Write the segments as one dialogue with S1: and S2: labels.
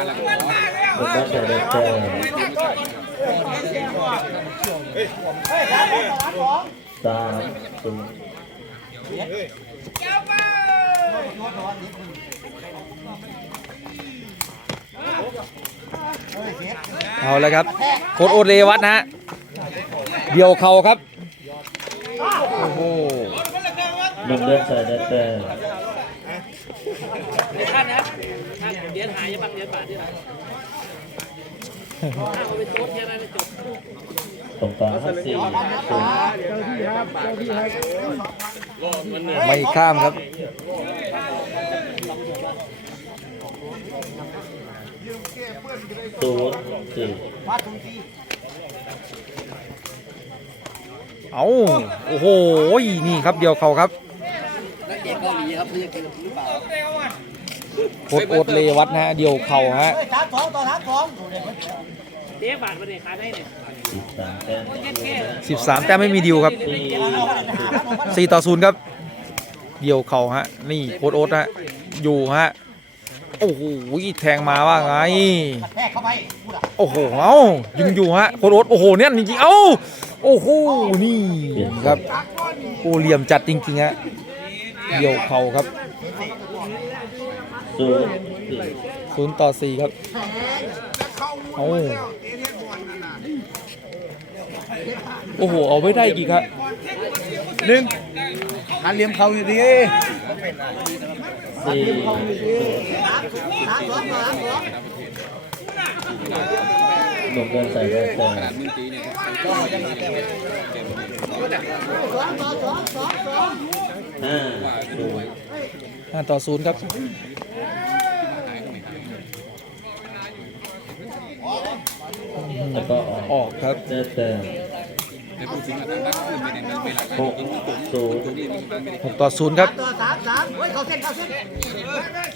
S1: ผมต้องใส่ได้แต้มสามศูนย์
S2: เอาเลยครับ โค้ดโอเลวัตนะฮะ เดี่ยวเข่าครับ โอ้โห
S1: หนุ่มเดินใส่ได้แต่
S3: รับท่านเดี๋ยวหายจะบังเดี๋ยวบาทที่ไหนเอาไปโต๊ะแค่นั้นจบ
S1: ตรงกลางครับสี่ศูนย์
S2: ไม่ข้ามครับ
S1: ศูนย์สี่
S2: เอาโอ้โห นี่ครับเดี่ยวเข่าครับ
S3: นักเตะเกาหลีครับเรียกกันหรือเปล่า
S2: โค้ดโอตเลวัตนะฮะเดี่ยวเข่าฮะ
S3: เจ๊บาทมาเนี่ยขายได้เนี่ย
S1: สิบสามแต้ม
S2: 13แต้มไม่มีดิวครับ
S1: สี่
S2: 4ต่อ0ครับ เดี่ยวเข่าฮะ นี่โค้ดโอ๊ตฮะ อยู่ฮะ โอ้โหแทงมาว่าไง โอ้โห เอ้ายิงอยู่ฮะโค้ดโอ๊ตโอ้โหเนี่ยจริงๆเอ้า โอ้โห นี่ครับ โอ้เหลี่ยมจัดจริงๆฮะ เดี่ยวเข่าครับ
S1: ศูนย์สี่
S2: ศูนย์ต่อสี่ครับโอ้โอ้โห เอาไม่ได้กี่ครับ
S4: หนึ่งหาเหลี่ยมเขาอยู่ดี
S1: สี่ศูนย์หนุ่มเดินใส่ได้แต้มห้า ศูนย์
S2: ห้าต่อศูนย์ครับ
S1: แล้วก็ออก
S2: ออกครับ
S1: ได้แต้มหกศูนย์
S2: หกต่อศูนย์ครับ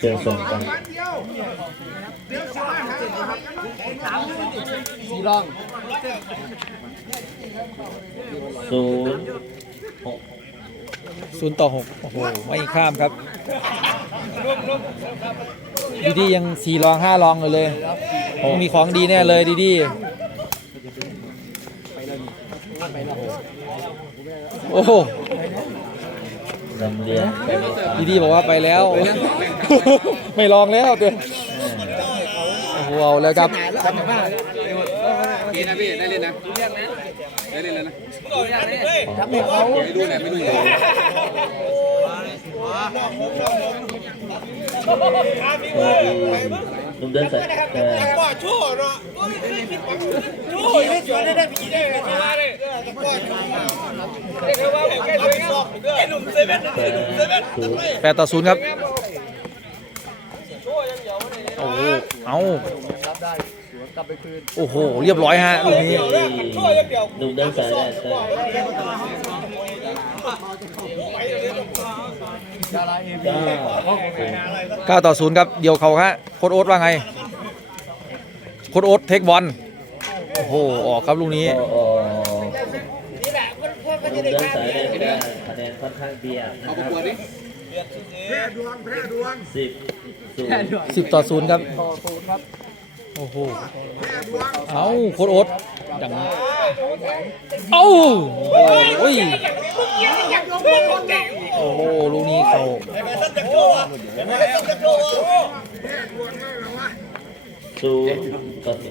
S1: เจอส่งกัน
S3: สีรอง
S1: ศูนย์หก
S2: ศูนย์ต่อหกโอ้โหไม่ข้ามครับดีดียังสี่รองห้ารองอยู่เลยคงมีของดีแน่เลยดีดีโอ้โห
S1: ลำเลียง
S2: ดีดีบอกว่าไปแล้ว ไม่ลองแล้วเดี๋ยวโอ้โหเอาเลยครับ
S4: พี่นะพี่ได้เล่นนะได้เล่นแล้วนะ
S1: รับไม่เขา
S4: ไม่ดูแหละไม่ดู
S1: หนุ่มเดินใส่แต่แต่ศูนย์
S2: แปดต่อศูนย์ครับโอ้โหเอา โอ้โห เรียบร้อยฮะลูกนี้
S1: หนุ่มเดินใส่ได้แต่เก้าศูนย์
S2: 9ต่อ0ครับ เดียวเขาฮะโค้ดโอ๊ตว่าไง โค้ดโอ๊ตเทคบอล โอ้โห ออกครับลูกนี้
S1: ก็ออกหนุ่มเดินสายได้ไม่ได้คะแนนค่อนข้างเบียดนะ
S4: เอา
S1: ค
S4: ประ
S1: รับ
S4: กวดดิ
S1: สิบศูนย์
S2: 10 ต่อ0ครับ โอ้โห เอาโค้ดโอ๊ตดังเอ้าโอ้ยโอ้โหลูกนี้เขา
S1: ศูนย์ต่อสิบ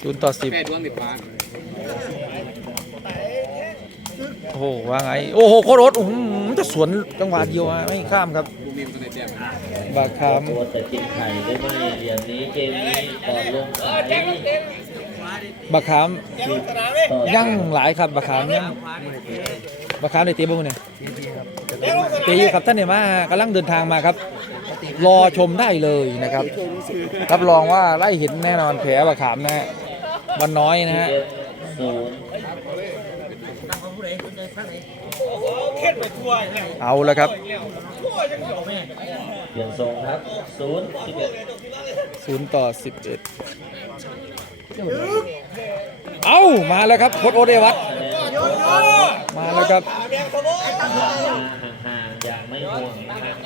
S2: ศูนย์ต่อสิบ
S4: แม่ดวงติดฟ้า
S2: โอ้โหว่าไง โอ้โหโค้ดโอ๊ตอื้อหือจะสวนจังหวะเดียวอะไม่ข้ามครับ
S4: ลูก
S2: คาม
S1: ตัวแต่กินไข่ได้ไหมเหรียญนี้เกมนี้ก่อนลงไข่
S2: บาคาม
S1: ต่อ
S2: ยั่งหลายครับบาคามยั่งบาคามในเตะบุเนี่ยเตะอยู่ครับท่านเนี่ยมากำลังเดินทางมาครับ รอชมได้เลยนะครับ รับรองว่าไล่เห็นแน่นอนแผลบาคามนะฮะวันน้อยนะฮะ
S1: เจ็ดศูนย์
S2: เอาแล้วครับ
S1: เปลี่ยนทรงครับศูนย์สิบเอ็ด
S2: 0ต่อ11เอามาแล้วครับโค้ดโอเดวัต
S1: คะแนน
S2: มาแล้วครับ
S1: ห่างๆอย่างไม่ห่วงนะครับ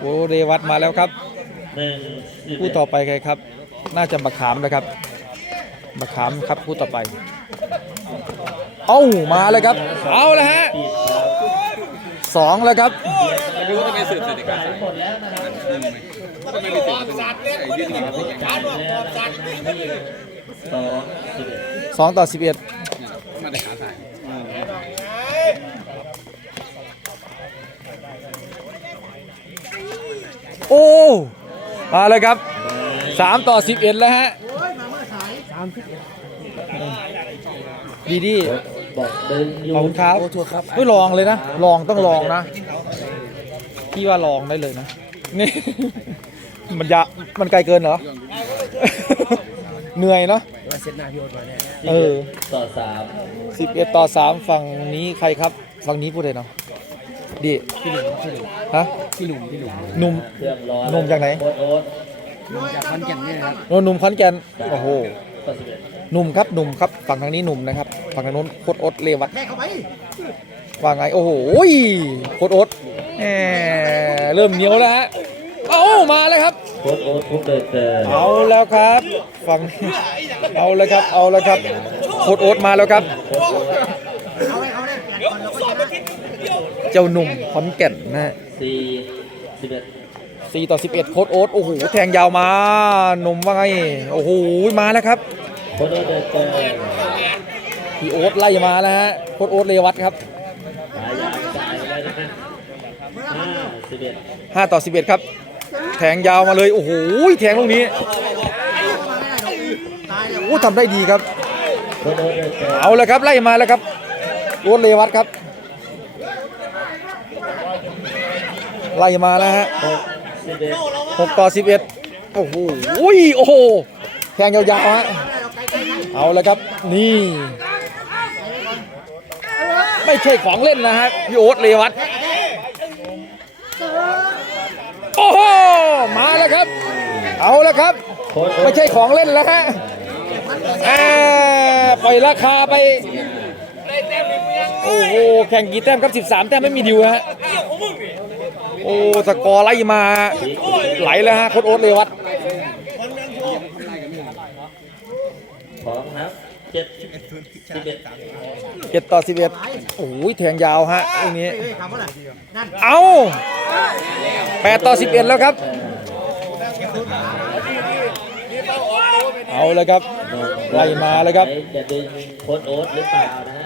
S2: โอเดวัตมาแล้วครับ
S1: หนึ่งสิบ
S2: ผู้ต่อไปใครครับ
S1: ห
S2: น่าจะบักขามนะครับบักขามครับคู่ต่อไป เอ้ามาเลยครับ เอาแล้วฮะ
S1: ปิดครับ
S2: สองแล้วครับ
S4: ไม่รู้ทำไมสืบสติการ
S1: หมดแล้วนะครับ
S4: ทำไมไม่สืบไอ้ยืดหยุ่น
S1: อาไปจ่ายแล้วนะครับสองสิบเอ็ด
S2: สองต่อสิบเอ็ด
S4: มาได้ขาสาย
S2: โอ้มาเลยครับสามต่อสิบเอ็ดแล้วฮะดีดี
S1: บอกดึงอยู่
S2: ขอบคุณครับไม่ลองเลยนะ ลองต้องลองนะ พี่ว่าลองได้เลยนะ นี่ มันยะมันไกลเกินเหรอ เหนื่อยเนาะเออ
S1: ต่อสาม
S2: สิบเอ็ดต่อสามฝั่งนี้ใครครับ ฝั่งนี้พูดเลยเนาะดิพี่หนุ่มพี่หนุ่มฮะพี่หนุ่มพี่หนุ่มหนุ่ม
S1: เครื่องร้อน
S2: นมจากไหน
S1: โอ๊ตโอ๊ต
S3: จากคอนแก่นเนี่ยครับ
S2: โนหนุ่มขอนแก่นโอ้โห
S1: ต่อสิบเอ็ด
S2: หนุ่มครับหนุ่มครับฝั่งทางนี้หนุ่มนะครับฝั่งทางโน้นโคตรอดเลวัตว่าไงโอ้โหโคตรอดแหมเริ่มเหนียวแล้วฮะเอามาเลยครับ
S1: โค้ดโอ๊ตทุกเดินเดิน
S2: เอาแล้วครับฝั่งเอาเลยครับเอาเลยครับโคตรอดมาแล้วครับเจ้าหนุ่มขอนแก่นนะฮะ
S1: สี่สิบเอ็ด
S2: สี่ต่อสิบเอ็ดโคตรโอ๊ตโอ้โหแทงยาวมาหนุ่มว่าไง โอ้โหมาแล้วครับ
S1: โคดโอ๊ต
S2: พี่โอ๊ตไล่มาแล้วฮะโคตรโอ๊ตเลวัตครับ
S1: สายยางจ่ายไปเลยนะฮะห้า
S2: ต่อสิบเอ็ดครับ แทงยาวมาเลยโอ้โหแทงลูกนี้โอ้ทำได้ดีครับ
S1: เอา
S2: เลยครับไล่มาแล้วครับโอ๊ตเลวัตครับไล่มาแล้วฮะ
S1: หก
S2: ต่อสิบเอ็ดโอ้โหโอ้โหแทงยาวๆฮะเอาลยครับนี่ ไม่ใช่ของเล่นนะฮะพี่โอ๊ตเลวัตโอ้โหมาแล้วครับ เอาแล้วครับ ไม่ใช่ของเล่นแล้วฮะปล่อยราคาไปโอ้โหแข่งกี่แต้มครับ 13 แต้มไม่มีดิวฮะ โอ้ สกอร์ไล่มาไหลแล้วฮะโค้ดโอ๊ตเลวัต
S1: ของครับเจ็ดสิบเอ็ด
S2: เจ็ดต่อ11โอ้โหแทงยาวฮะตรงนี้ เอา8ต่อ11แล้วครับ เอาเลยครับ ไล่มาเลยครับ
S1: จะดึงโค้ดโอ๊ตหรือเปล่านะฮะ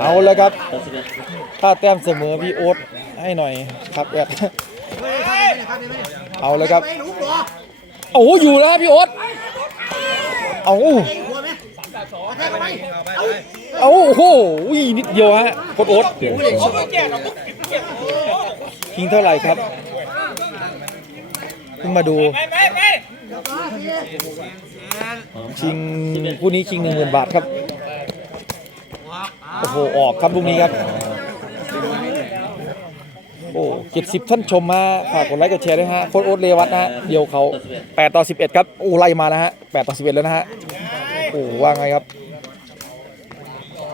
S2: เอาเลยครับ
S1: ต่อสิบเอ็ด
S2: ถ้าแต้มเสมอพี่โอ๊ตให้หน่อยครับแอดเอาเลยครับโอ้โหอยู่แล้วครับพี่โอ๊ตเอาเอาโอ้โหนิดเดียวฮะโคตรโอ๊ต
S1: เปลี่ยนตัว
S2: คิงเท่าไหร่ครับเพิ่งมาดู
S1: ของ
S2: คิงคู่นี้คิงหนึ่งหมื่นบาทครับ โอ้โห ออกครับลูกนี้ครับ โอ้เจ็ดสิบท่านชมมาฝากกดไลค์กดแชร์ด้วยฮะ โค้ดโอ๊ตเลวัตนะฮะ เดียวเขา8ต่อ 11 ครับ โอ้ไล่มานะฮะ8ต่อ 11 แล้วนะฮะ โอ้ว่าไงครับ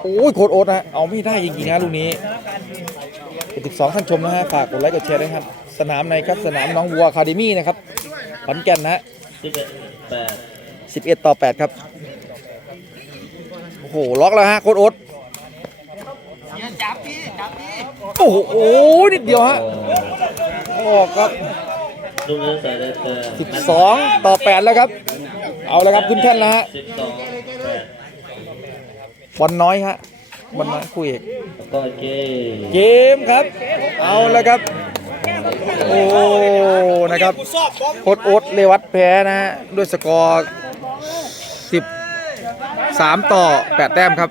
S2: โอ้ยโค้ดโอ๊ตนะเอาไม่ได้จริงๆนะลูกนี้12ท่านชมนะฮะ ฝากกดไลค์กดแชร์ด้วยครับ สนามในครับ สนามน้องวัวคาเดมี่นะครับขอนแก่นนะฮะ11ต่อ8ครับ โอ้โห ล็อกแล้วฮะ โค้ดโอ๊ต โอ้โหโอ้นิดเดียวฮะออกครับ
S1: ลูกนี้ใส่เดินเดิน
S2: 12 ต่อ 8 แล้วครับ เอาแล้วครับขึ้นแท่นแล้วฮะ
S1: บอ
S2: ลน้อยฮะบอลน้อยคู่เอกเกมครับ เอาแล้วครับ โอ้นะครับโค้ดโอ๊ตเลวัตแพ้นะฮะด้วยสกอร์ 13 ต่อ 8 แต้มครับ